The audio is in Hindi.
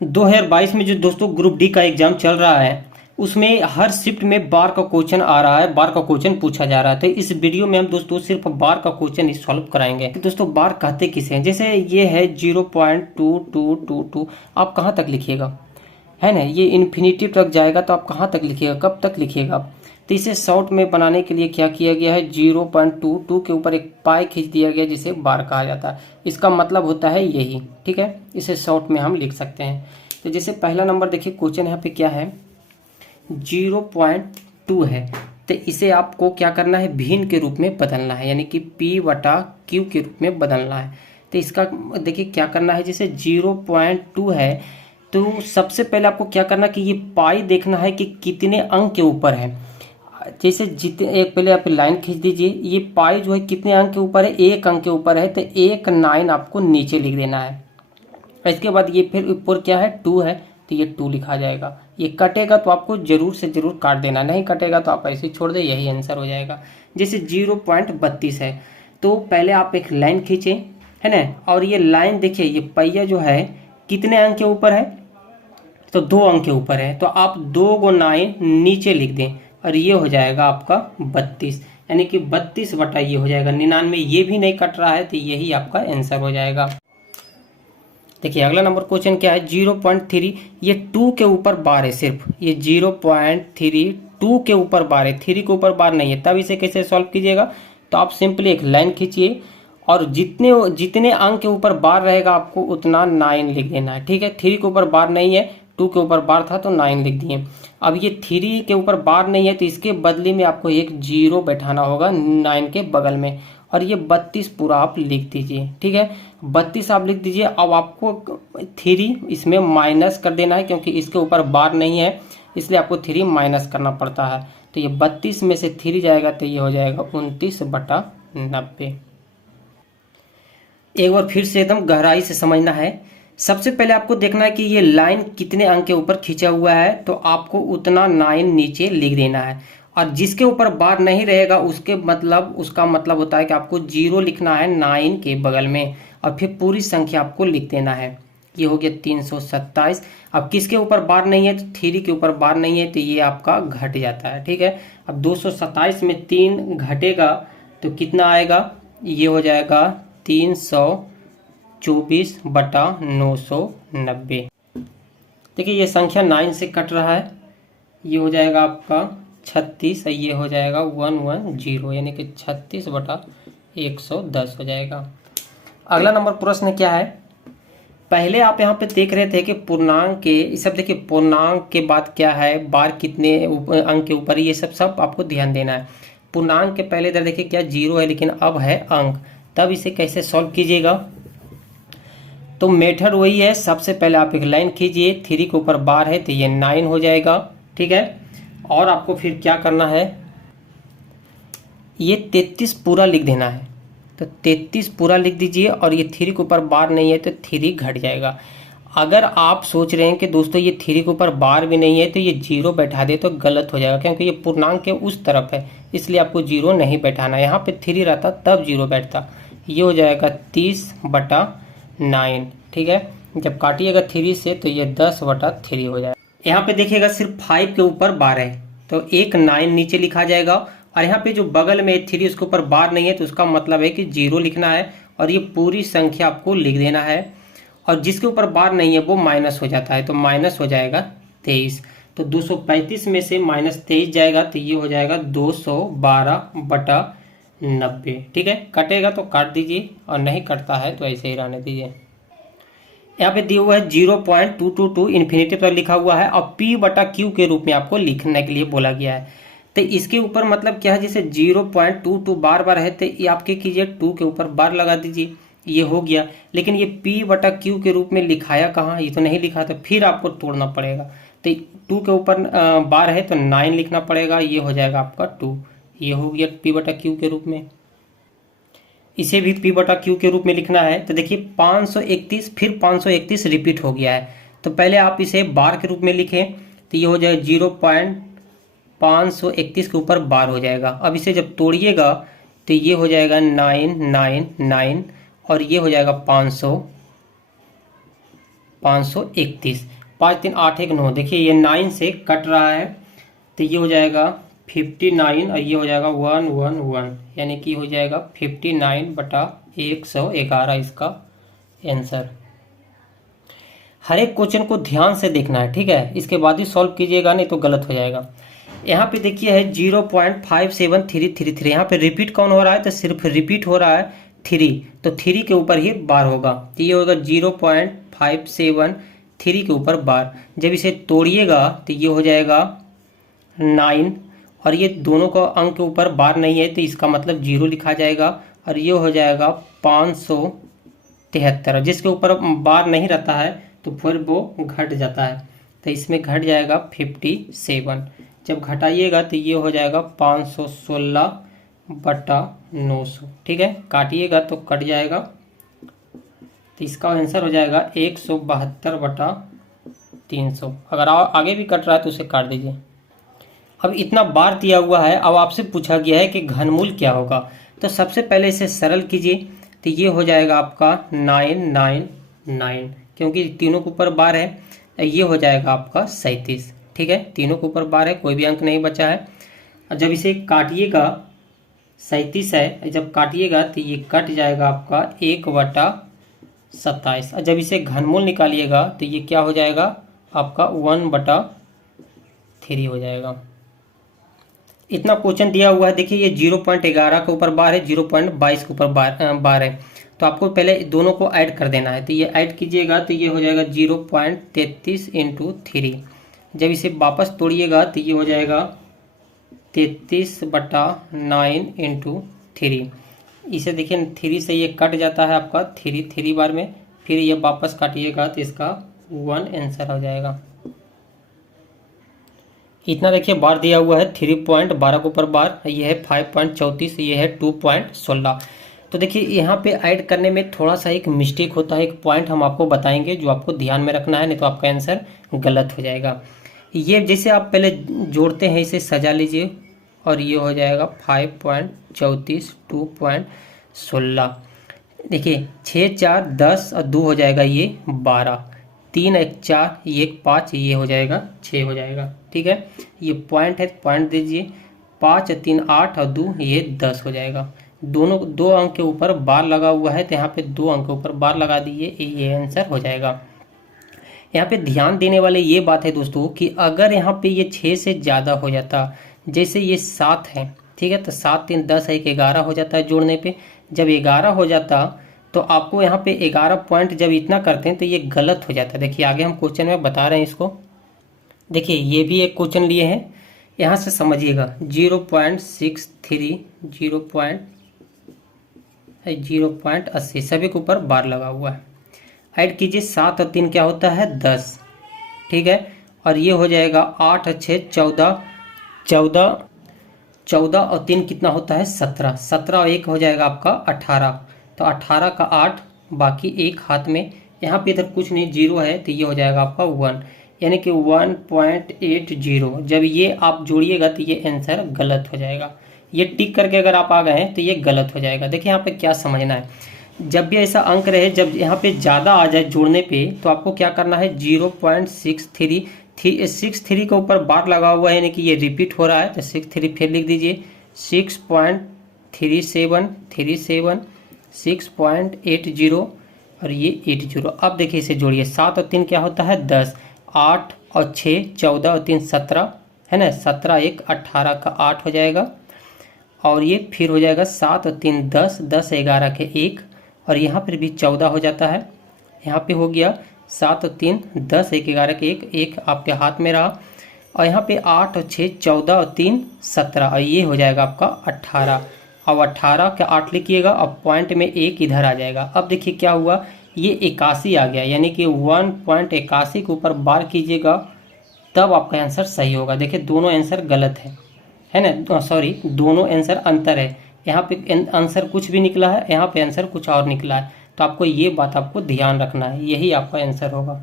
2022 में जो दोस्तों ग्रुप डी का एग्जाम चल रहा है उसमें हर शिफ्ट में बार का क्वेश्चन आ रहा है, बार का क्वेश्चन पूछा जा रहा है। तो इस वीडियो में हम दोस्तों सिर्फ बार का क्वेश्चन ही सॉल्व कराएंगे। तो दोस्तों बार कहते किसे हैं? जैसे ये है 0.2222, आप कहाँ तक लिखिएगा, है ना? ये इन्फिनिटी तक जाएगा तो आप कहाँ तक लिखिएगा, कब तक लिखिएगा? तो इसे शॉर्ट में बनाने के लिए क्या किया गया है, 0.22 के ऊपर एक पाई खींच दिया गया जिसे बार कहा जाता है। इसका मतलब होता है यही, ठीक है। इसे शॉर्ट में हम लिख सकते हैं। तो जैसे पहला नंबर देखिए, क्वेश्चन यहाँ पे क्या है, 0.2 है। तो इसे आपको क्या करना है, भिन्न के रूप में बदलना है, यानी कि P/Q के रूप में बदलना है। तो इसका देखिए क्या करना है, जैसे 0.2 है तो सबसे पहले आपको क्या करना कि ये पाई देखना है कि कितने अंक के ऊपर है। जैसे जितने एक पहले आप लाइन खींच दीजिए, ये पाई जो है कितने अंक के ऊपर है, 1 अंक के ऊपर है, तो 1 9 आपको नीचे लिख देना है। इसके बाद ये फिर ऊपर क्या है, 2 है, तो ये 2 लिखा जाएगा। ये कटेगा तो आपको जरूर से जरूर काट देना, नहीं कटेगा तो आप ऐसे ही छोड़ दे, यही आंसर हो जाएगा। जैसे 0.32 है तो पहले आप एक लाइन खींचे, है ना, और ये लाइन देखिए, ये पहिया जो है कितने अंक के ऊपर है, तो 2 अंक के ऊपर है, तो आप 2 को 9 नीचे लिख दें और ये हो जाएगा आपका 32, यानी कि 32 बटा ये हो जाएगा 99। ये भी नहीं कट रहा है तो यही आपका आंसर हो जाएगा। देखिए अगला नंबर क्वेश्चन क्या है, 0.3, ये 2 के ऊपर बार है, सिर्फ ये 0.3 2 के ऊपर बार है, 3 के ऊपर बार नहीं है। तब इसे कैसे सॉल्व कीजिएगा, तो आप सिंपली एक लाइन खींचिए और जितने जितने अंक के ऊपर बार रहेगा आपको उतना 9 लिख देना है, ठीक है। 3 के ऊपर बार नहीं है, 2 के ऊपर बार था तो 9 लिख दिए। अब ये 3 के ऊपर बार नहीं है तो इसके बदले में आपको एक 0 बैठाना होगा 9 के बगल में, और ये 32 पूरा आप लिख दीजिए, ठीक है। 32 आप लिख दीजिए। अब आपको 3 इसमें माइनस कर देना है क्योंकि इसके ऊपर बार नहीं है, इसलिए आपको 3 माइनस करना पड़ता है। तो ये 32 में से 3 जाएगा तो ये हो जाएगा 29/90। एक बार फिर से एकदम गहराई से समझना है। सबसे पहले आपको देखना है कि ये लाइन कितने अंक के ऊपर खींचा हुआ है, तो आपको उतना 9 नीचे लिख देना है। और जिसके ऊपर बार नहीं रहेगा उसका मतलब होता है कि आपको 0 लिखना है 9 के बगल में, और फिर पूरी संख्या आपको लिख देना है। ये हो गया 327। अब किसके ऊपर बार नहीं है, तो 3 के ऊपर बार नहीं है, तो ये आपका घट जाता है, ठीक है। अब 227 में 3 घटेगा तो कितना आएगा, ये हो जाएगा 324/990। देखिए ये संख्या 9 से कट रहा है, ये हो जाएगा आपका 36, ये हो जाएगा 110, यानी कि 36/110 हो जाएगा। अगला नंबर प्रश्न क्या है, पहले आप यहाँ पे देख रहे थे कि पूर्णांक के सब, देखिए पूर्णांक के बाद क्या है, बार कितने अंक के ऊपर, ये सब आपको ध्यान देना है। पूर्णांक के पहले इधर देखिए क्या 0 है, लेकिन अब है अंक, तब इसे कैसे सॉल्व कीजिएगा, तो मेथड वही है। सबसे पहले आप एक लाइन खींचिए, 3 के ऊपर बार है तो ये 9 हो जाएगा, ठीक है। और आपको फिर क्या करना है, ये 33 पूरा लिख देना है, तो 33 पूरा लिख दीजिए, और ये 3 के ऊपर बार नहीं है तो 3 घट जाएगा। अगर आप सोच रहे हैं कि दोस्तों ये 3 के ऊपर बार भी नहीं है तो ये 0 बैठा दे, तो गलत हो जाएगा, क्योंकि ये पूर्णांक के उस तरफ है, इसलिए आपको 0 नहीं बैठाना। यहाँ पे 3 रहता तब 0 बैठता। ये हो जाएगा 30/9, ठीक है। जब काटिएगा 3 से तो ये 10/3 हो जाएगा। यहाँ पे देखिएगा सिर्फ 5 के ऊपर बार है तो एक 9 नीचे लिखा जाएगा, और यहाँ पे जो बगल में 3 उसके ऊपर बार नहीं है तो उसका मतलब है कि 0 लिखना है, और ये पूरी संख्या आपको लिख देना है। और जिसके ऊपर बार नहीं है वो माइनस हो जाता है, तो माइनस हो जाएगा 23। तो 235 में से -23 जाएगा तो ये हो जाएगा 212/90, ठीक है। कटेगा तो काट दीजिए, और नहीं कटता है तो ऐसे ही रहने दीजिए। यहाँ पे दिया हुआ है 0.222 इन्फिनिटी पर लिखा हुआ है, और P/Q के रूप में आपको लिखने के लिए बोला गया है। तो इसके ऊपर मतलब क्या है, जैसे 0.22 बार बार है तो ये आपके कीजिए 2 के ऊपर बार लगा दीजिए, ये हो गया। लेकिन ये P/Q के रूप में लिखाया कहाँ, ये तो नहीं लिखा, तो फिर आपको तोड़ना पड़ेगा। तो 2 के ऊपर बार है तो 9 लिखना पड़ेगा, ये हो जाएगा आपका 2, ये हो गया P/Q के रूप में। इसे भी P/Q के रूप में लिखना है, तो देखिए 531 फिर 531 रिपीट हो गया है, तो पहले आप इसे बार के रूप में लिखें, तो ये हो जाएगा 0.531 के ऊपर बार हो जाएगा। अब इसे जब तोड़िएगा तो ये हो जाएगा 999, और ये हो जाएगा 500, 531, 5 3 8 1 9। देखिए ये 9 से कट रहा है तो ये हो जाएगा 59 और ये हो जाएगा 111, यानी कि हो जाएगा 59/111 इसका आंसर। हर एक क्वेश्चन को ध्यान से देखना है, ठीक है, इसके बाद ही सॉल्व कीजिएगा, नहीं तो गलत हो जाएगा। यहाँ पे देखिए है 0.57333, यहाँ पे रिपीट कौन हो रहा है, तो सिर्फ रिपीट हो रहा है 3, तो 3 के ऊपर ही बार होगा, तो ये होगा 0.573 के ऊपर बार। जब इसे तोड़िएगा तो ये हो जाएगा 9, और ये दोनों का अंक के ऊपर बार नहीं है तो इसका मतलब 0 लिखा जाएगा, और ये हो जाएगा 573। जिसके ऊपर बार नहीं रहता है तो फिर वो घट जाता है, तो इसमें घट जाएगा 57। जब घटाइएगा तो ये हो जाएगा 516/900, ठीक है, काटिएगा तो कट जाएगा, तो इसका आंसर हो जाएगा 172/300। अगर आगे भी कट रहा है तो उसे काट दीजिए। अब इतना बार दिया हुआ है, अब आपसे पूछा गया है कि घनमूल क्या होगा, तो सबसे पहले इसे सरल कीजिए, तो ये हो जाएगा आपका 999, क्योंकि तीनों के ऊपर बार है, ये हो जाएगा आपका 37, ठीक है, तीनों के ऊपर बार है, कोई भी अंक नहीं बचा है। और जब इसे काटिएगा 37 है, जब काटिएगा तो ये कट जाएगा आपका 1/27, और जब इसे घनमूल निकालिएगा तो ये क्या हो जाएगा आपका 1/3 हो जाएगा। इतना क्वेश्चन दिया हुआ है, देखिए ये 0.11 के ऊपर बार है, 0.22 के ऊपर बार है, तो आपको पहले दोनों को ऐड कर देना है, तो ये ऐड कीजिएगा तो ये हो जाएगा 0.33 × 3। जब इसे वापस तोड़िएगा तो ये हो जाएगा 33/9 × 3। इसे देखिए 3 से ये कट जाता है आपका 3 बार में, फिर ये वापस काटिएगा तो इसका 1 आंसर हो जाएगा। इतना देखिए बार दिया हुआ है, 3.12 के ऊपर बार, ये है 5.34, ये है 2.16। तो देखिए यहाँ पे ऐड करने में थोड़ा सा एक मिस्टेक होता है, एक पॉइंट हम आपको बताएंगे जो आपको ध्यान में रखना है, नहीं तो आपका आंसर गलत हो जाएगा। ये जैसे आप पहले जोड़ते हैं, इसे सजा लीजिए, और ये हो जाएगा 5.34 2.16। देखिए 6 4 10 और 2 हो जाएगा ये 12, 3 1 4, ये 1 5, ये हो जाएगा 6 हो जाएगा, ठीक है। ये पॉइंट है, पॉइंट दीजिए, 5 3 8 और 2 ये 10 हो जाएगा। दोनों 2 अंक के ऊपर बार लगा हुआ है, तो यहाँ पे 2 अंक के ऊपर बार लगा दीजिए, ये आंसर हो जाएगा। यहाँ पे ध्यान देने वाले ये बात है दोस्तों कि अगर यहाँ पे ये 6 से ज़्यादा हो जाता, जैसे ये 7 है, ठीक है, तो 7 3 10 1 11 हो जाता है जोड़ने पे। जब 11 हो जाता तो आपको यहाँ पे 11 पॉइंट जब इतना करते हैं तो ये गलत हो जाता है। देखिए आगे हम क्वेश्चन में बता रहे हैं इसको। देखिए ये भी एक क्वेश्चन लिए हैं, यहाँ से समझिएगा 0.63 0.80 सभी के ऊपर बार लगा हुआ है। ऐड कीजिए, 7 और 3 क्या होता है 10, ठीक है, और ये हो जाएगा 8 और 6 14, 14 और 3 कितना होता है 17, 17 और 1 हो जाएगा आपका 18, तो 18 का 8, बाकी 1 हाथ में, यहाँ पे इधर कुछ नहीं 0 है, तो ये हो जाएगा आपका 1, यानी कि 1.80। जब ये आप जोड़िएगा तो ये आंसर गलत हो जाएगा। ये टिक करके अगर आप आ गए हैं तो ये गलत हो जाएगा। देखिए यहाँ पे क्या समझना है, जब भी ऐसा अंक रहे, जब यहाँ पे ज़्यादा आ जाए जोड़ने पे, तो आपको क्या करना है 0.63 के ऊपर बार लगा हुआ है, यानी कि ये रिपीट हो रहा है, तो 63 फिर लिख दीजिए, 6.37 6.80 और ये 80। अब देखिए इसे जोड़िए, 7 और 3 क्या होता है 10, 8 और 6 14 और 3 17 है ना, 17 1 18 का 8 हो जाएगा, और ये फिर हो जाएगा 7 और 3 10, 10 11 के 1, और यहाँ पर भी 14 हो जाता है, यहाँ पे हो गया 7 और 3 10 1 11 के 1, 1 आपके हाथ में रहा, और यहाँ पे 8 और 6 14 और 3 17, और ये हो जाएगा आपका 18, और 18 का 8 लिखिएगा, और पॉइंट में 1 इधर आ जाएगा। अब देखिए क्या हुआ, ये 81 आ गया, यानी कि 1.81 के ऊपर बार कीजिएगा तब आपका आंसर सही होगा। देखिए दोनों आंसर गलत है ना, सॉरी दोनों आंसर अंतर है, यहाँ पे आंसर कुछ भी निकला है, यहाँ पे आंसर कुछ और निकला है, तो आपको ये बात आपको ध्यान रखना है, यही आपका आंसर होगा।